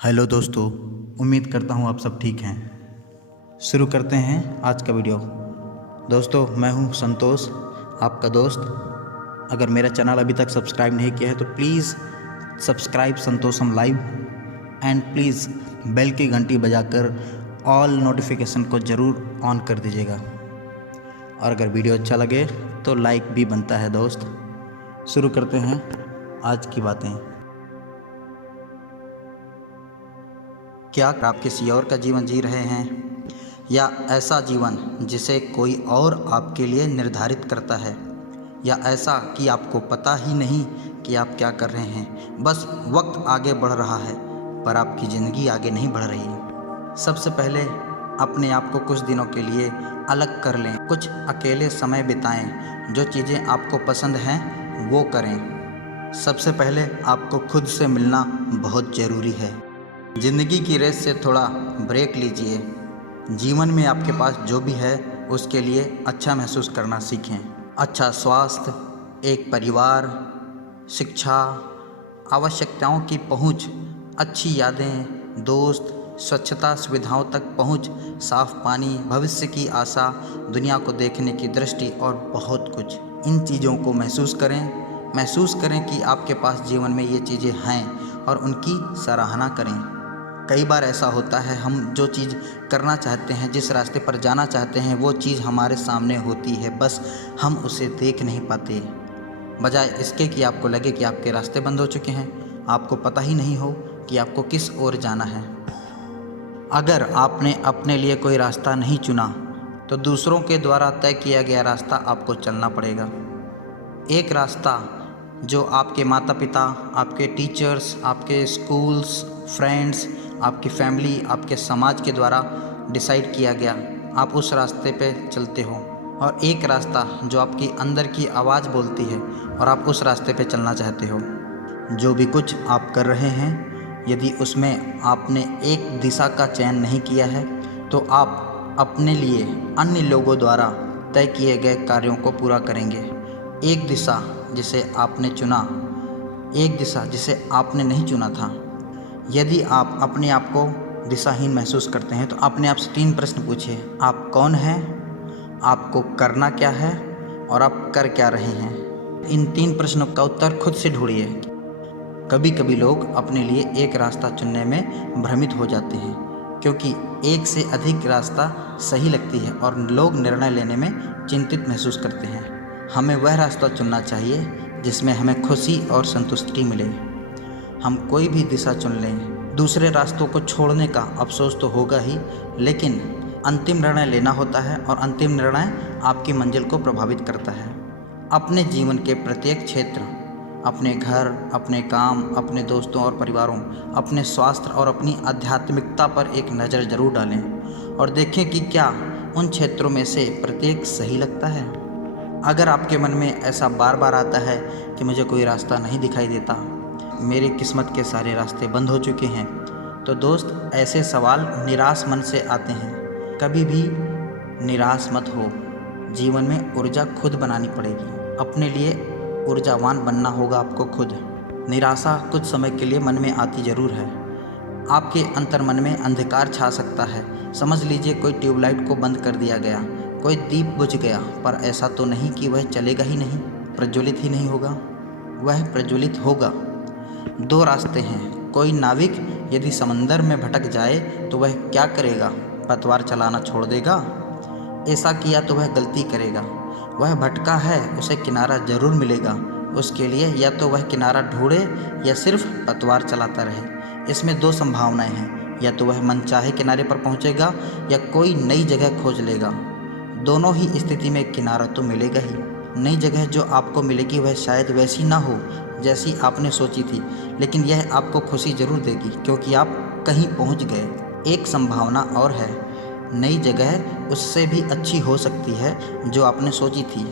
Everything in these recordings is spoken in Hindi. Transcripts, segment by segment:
हेलो दोस्तों, उम्मीद करता हूँ आप सब ठीक हैं। शुरू करते हैं आज का वीडियो। दोस्तों, मैं हूँ संतोष, आपका दोस्त। अगर मेरा चैनल अभी तक सब्सक्राइब नहीं किया है तो please subscribe Santosham live and please bell की घंटी बजाकर ऑल नोटिफिकेशन को ज़रूर ऑन कर दीजिएगा। और अगर वीडियो अच्छा लगे तो लाइक भी बनता है दोस्त। शुरू करते हैं आज की बातें। क्या आप किसी और का जीवन जी रहे हैं, या ऐसा जीवन जिसे कोई और आपके लिए निर्धारित करता है, या ऐसा कि आपको पता ही नहीं कि आप क्या कर रहे हैं। बस वक्त आगे बढ़ रहा है पर आपकी ज़िंदगी आगे नहीं बढ़ रही। सबसे पहले अपने आप को कुछ दिनों के लिए अलग कर लें, कुछ अकेले समय बिताएं, जो चीज़ें आपको पसंद हैं वो करें। सबसे पहले आपको खुद से मिलना बहुत ज़रूरी है। ज़िंदगी की रेस से थोड़ा ब्रेक लीजिए। जीवन में आपके पास जो भी है उसके लिए अच्छा महसूस करना सीखें। अच्छा स्वास्थ्य, एक परिवार, शिक्षा, आवश्यकताओं की पहुंच, अच्छी यादें, दोस्त, स्वच्छता, सुविधाओं तक पहुंच, साफ पानी, भविष्य की आशा, दुनिया को देखने की दृष्टि और बहुत कुछ। इन चीज़ों को महसूस करें कि आपके पास जीवन में ये चीज़ें हैं और उनकी सराहना करें। कई बार ऐसा होता है, हम जो चीज़ करना चाहते हैं, जिस रास्ते पर जाना चाहते हैं, वो चीज़ हमारे सामने होती है, बस हम उसे देख नहीं पाते। बजाय इसके कि आपको लगे कि आपके रास्ते बंद हो चुके हैं, आपको पता ही नहीं हो कि आपको किस ओर जाना है। अगर आपने अपने लिए कोई रास्ता नहीं चुना तो दूसरों के द्वारा तय किया गया रास्ता आपको चलना पड़ेगा। एक रास्ता जो आपके माता पिता, आपके टीचर्स, आपके स्कूल्स, फ्रेंड्स, आपकी फैमिली, आपके समाज के द्वारा डिसाइड किया गया, आप उस रास्ते पे चलते हो। और एक रास्ता जो आपकी अंदर की आवाज़ बोलती है और आप उस रास्ते पे चलना चाहते हो। जो भी कुछ आप कर रहे हैं, यदि उसमें आपने एक दिशा का चयन नहीं किया है तो आप अपने लिए अन्य लोगों द्वारा तय किए गए कार्यों को पूरा करेंगे। एक दिशा जिसे आपने चुना, एक दिशा जिसे आपने नहीं चुना था। यदि आप अपने आप को दिशाहीन महसूस करते हैं तो अपने आप से 3 प्रश्न पूछिए। आप कौन हैं, आपको करना क्या है और आप कर क्या रहे हैं। इन 3 प्रश्नों का उत्तर खुद से ढूंढिए। कभी कभी लोग अपने लिए एक रास्ता चुनने में भ्रमित हो जाते हैं, क्योंकि एक से अधिक रास्ता सही लगती है और लोग निर्णय लेने में चिंतित महसूस करते हैं। हमें वह रास्ता चुनना चाहिए जिसमें हमें खुशी और संतुष्टि मिले। हम कोई भी दिशा चुन लें, दूसरे रास्तों को छोड़ने का अफसोस तो होगा ही, लेकिन अंतिम निर्णय लेना होता है और अंतिम निर्णय आपकी मंजिल को प्रभावित करता है। अपने जीवन के प्रत्येक क्षेत्र, अपने घर, अपने काम, अपने दोस्तों और परिवारों, अपने स्वास्थ्य और अपनी आध्यात्मिकता पर एक नज़र जरूर डालें और देखें कि क्या उन क्षेत्रों में से प्रत्येक सही लगता है। अगर आपके मन में ऐसा बार बार आता है कि मुझे कोई रास्ता नहीं दिखाई देता, मेरी किस्मत के सारे रास्ते बंद हो चुके हैं, तो दोस्त, ऐसे सवाल निराश मन से आते हैं। कभी भी निराश मत हो। जीवन में ऊर्जा खुद बनानी पड़ेगी। अपने लिए ऊर्जावान बनना होगा आपको खुद। निराशा कुछ समय के लिए मन में आती ज़रूर है। आपके अंतर मन में अंधकार छा सकता है। समझ लीजिए कोई ट्यूबलाइट को बंद कर दिया गया, कोई दीप बुझ गया, पर ऐसा तो नहीं कि वह चलेगा ही नहीं, प्रज्वलित ही नहीं होगा। वह प्रज्वलित होगा। 2 रास्ते हैं। कोई नाविक यदि समंदर में भटक जाए तो वह क्या करेगा? पतवार चलाना छोड़ देगा? ऐसा किया तो वह गलती करेगा। वह भटका है, उसे किनारा जरूर मिलेगा। उसके लिए या तो वह किनारा ढूंढे या सिर्फ पतवार चलाता रहे। इसमें 2 संभावनाएं हैं, या तो वह मनचाहे किनारे पर पहुंचेगा या कोई नई जगह खोज लेगा। दोनों ही स्थिति में किनारा तो मिलेगा ही। नई जगह जो आपको मिलेगी वह शायद वैसी ना हो जैसी आपने सोची थी, लेकिन यह आपको खुशी जरूर देगी क्योंकि आप कहीं पहुंच गए। एक संभावना और है, नई जगह उससे भी अच्छी हो सकती है जो आपने सोची थी।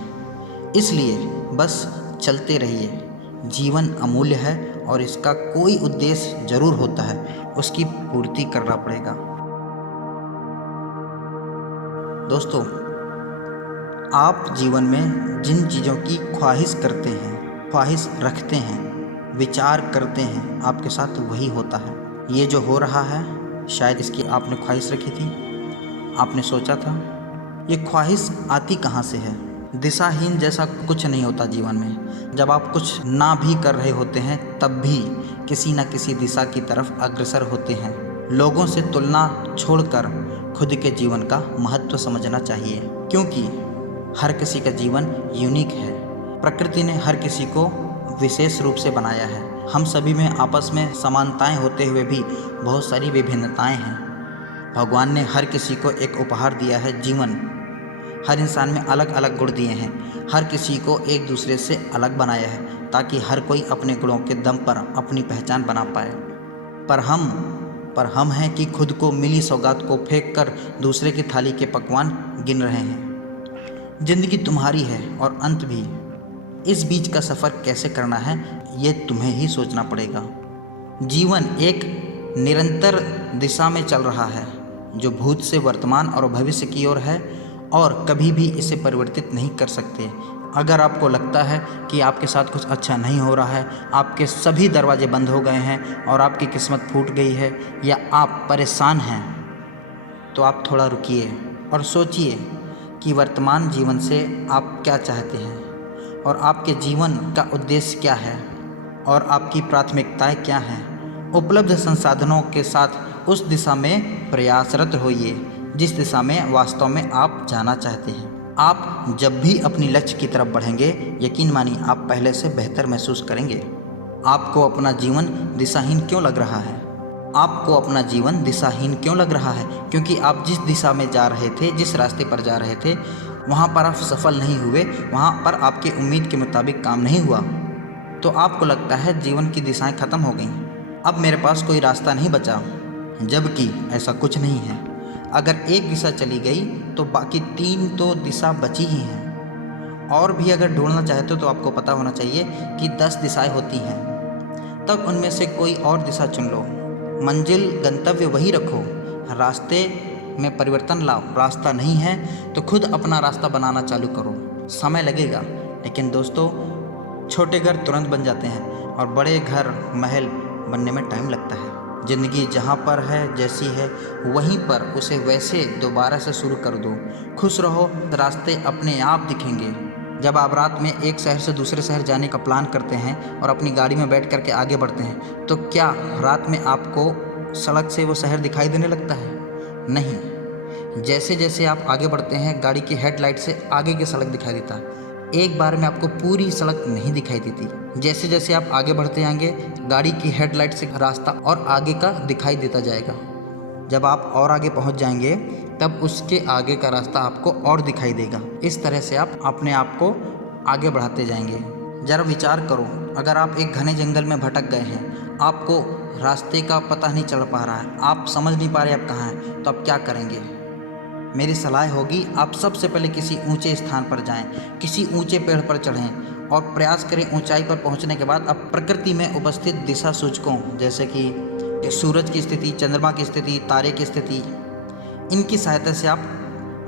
इसलिए बस चलते रहिए। जीवन अमूल्य है और इसका कोई उद्देश्य जरूर होता है, उसकी पूर्ति करना पड़ेगा। दोस्तों, आप जीवन में जिन चीज़ों की ख्वाहिश करते हैं, ख्वाहिश रखते हैं, विचार करते हैं, आपके साथ वही होता है। ये जो हो रहा है शायद इसकी आपने ख्वाहिश रखी थी, आपने सोचा था। ये ख्वाहिश आती कहाँ से है? दिशाहीन जैसा कुछ नहीं होता जीवन में। जब आप कुछ ना भी कर रहे होते हैं तब भी किसी न किसी दिशा की तरफ अग्रसर होते हैं। लोगों से तुलना छोड़कर खुद के जीवन का महत्व समझना चाहिए, क्योंकि हर किसी का जीवन यूनिक है। प्रकृति ने हर किसी को विशेष रूप से बनाया है। हम सभी में आपस में समानताएं होते हुए भी बहुत सारी विभिन्नताएं हैं। भगवान ने हर किसी को एक उपहार दिया है, जीवन। हर इंसान में अलग अलग गुण दिए हैं। हर किसी को एक दूसरे से अलग बनाया है ताकि हर कोई अपने गुणों के दम पर अपनी पहचान बना पाए। पर हम हैं कि खुद को मिली सौगात को फेंक कर दूसरे की थाली के पकवान गिन रहे हैं। जिंदगी तुम्हारी है और अंत भी। इस बीच का सफ़र कैसे करना है ये तुम्हें ही सोचना पड़ेगा। जीवन एक निरंतर दिशा में चल रहा है जो भूत से वर्तमान और भविष्य की ओर है, और कभी भी इसे परिवर्तित नहीं कर सकते। अगर आपको लगता है कि आपके साथ कुछ अच्छा नहीं हो रहा है, आपके सभी दरवाजे बंद हो गए हैं और आपकी किस्मत फूट गई है, या आप परेशान हैं, तो आप थोड़ा रुकिए और सोचिए कि वर्तमान जीवन से आप क्या चाहते हैं और आपके जीवन का उद्देश्य क्या है और आपकी प्राथमिकताएं क्या हैं। उपलब्ध संसाधनों के साथ उस दिशा में प्रयासरत होइए जिस दिशा में वास्तव में आप जाना चाहते हैं। आप जब भी अपनी लक्ष्य की तरफ बढ़ेंगे, यकीन मानिए आप पहले से बेहतर महसूस करेंगे। आपको अपना जीवन दिशाहीन क्यों लग रहा है? आपको अपना जीवन दिशाहीन क्यों लग रहा है? क्योंकि आप जिस दिशा में जा रहे थे, जिस रास्ते पर जा रहे थे, वहाँ पर आप सफल नहीं हुए, वहाँ पर आपकी उम्मीद के मुताबिक काम नहीं हुआ, तो आपको लगता है जीवन की दिशाएं खत्म हो गई, अब मेरे पास कोई रास्ता नहीं बचा। जबकि ऐसा कुछ नहीं है। अगर एक दिशा चली गई तो बाकी 3 तो दिशा बची ही हैं। और भी अगर ढूंढना चाहते हो तो आपको पता होना चाहिए कि 10 दिशाएं होती हैं। तब उनमें से कोई और दिशा चुन लो। मंजिल गंतव्य वही रखो, रास्ते में परिवर्तन लाओ। रास्ता नहीं है तो खुद अपना रास्ता बनाना चालू करो। समय लगेगा, लेकिन दोस्तों छोटे घर तुरंत बन जाते हैं और बड़े घर महल बनने में टाइम लगता है। ज़िंदगी जहाँ पर है, जैसी है, वहीं पर उसे वैसे दोबारा से शुरू कर दो। खुश रहो, रास्ते अपने आप दिखेंगे। जब आप रात में एक शहर से दूसरे शहर जाने का प्लान करते हैं और अपनी गाड़ी में बैठ करके आगे बढ़ते हैं, तो क्या रात में आपको सड़क से वो शहर दिखाई देने लगता है? नहीं। जैसे जैसे आप आगे बढ़ते हैं, गाड़ी की हेडलाइट से आगे की सड़क दिखाई देता है। एक बार में आपको पूरी सड़क नहीं दिखाई देती। जैसे जैसे आप आगे बढ़ते जाएंगे, गाड़ी की हेडलाइट से रास्ता और आगे का दिखाई देता जाएगा। जब आप और आगे पहुंच जाएंगे, तब उसके आगे का रास्ता आपको और दिखाई देगा। इस तरह से आप अपने आप को आगे बढ़ाते जाएंगे। ज़रा विचार करो, अगर आप एक घने जंगल में भटक गए हैं, आपको रास्ते का पता नहीं चल पा रहा है, आप समझ नहीं पा रहे आप कहाँ हैं, तो आप क्या करेंगे? मेरी सलाह होगी, आप सबसे पहले किसी ऊंचे स्थान पर जाएं, किसी ऊंचे पेड़ पर चढ़ें और प्रयास करें। ऊंचाई पर पहुंचने के बाद आप प्रकृति में उपस्थित दिशा सूचकों जैसे कि सूरज की स्थिति, चंद्रमा की स्थिति, तारे की स्थिति, इनकी सहायता से आप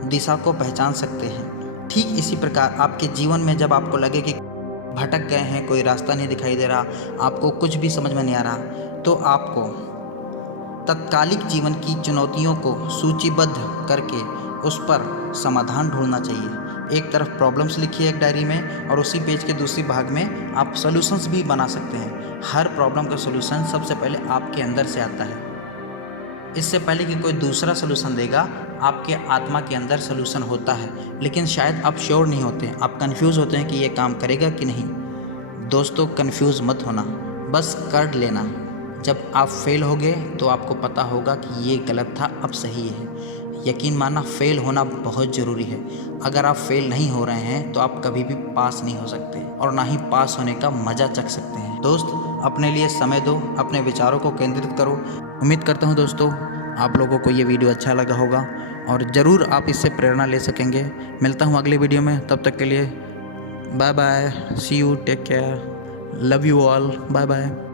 दिशा को पहचान सकते हैं। ठीक इसी प्रकार आपके जीवन में जब आपको लगे कि भटक गए हैं, कोई रास्ता नहीं दिखाई दे रहा, आपको कुछ भी समझ में नहीं आ रहा, तो आपको तत्कालिक जीवन की चुनौतियों को सूचीबद्ध करके उस पर समाधान ढूंढना चाहिए। एक तरफ प्रॉब्लम्स लिखिए एक डायरी में, और उसी पेज के दूसरी भाग में आप सॉल्यूशंस भी बना सकते हैं। हर प्रॉब्लम का सॉल्यूशन सबसे पहले आपके अंदर से आता है। इससे पहले कि कोई दूसरा सॉल्यूशन देगा, आपके आत्मा के अंदर सॉल्यूशन होता है, लेकिन शायद आप श्योर नहीं होते, आप कंफ्यूज होते हैं कि ये काम करेगा कि नहीं। दोस्तों, कंफ्यूज मत होना, बस कर लेना। जब आप फेल होगे तो आपको पता होगा कि ये गलत था, अब सही है। यकीन मानना, फेल होना बहुत ज़रूरी है। अगर आप फेल नहीं हो रहे हैं तो आप कभी भी पास नहीं हो सकते, और ना ही पास होने का मज़ा चख सकते हैं। दोस्त, अपने लिए समय दो, अपने विचारों को केंद्रित करो। उम्मीद करता हूँ दोस्तों आप लोगों को ये वीडियो अच्छा लगा होगा और ज़रूर आप इससे प्रेरणा ले सकेंगे। मिलता हूँ अगले वीडियो में, तब तक के लिए bye bye, see you, take care, love you all, bye bye.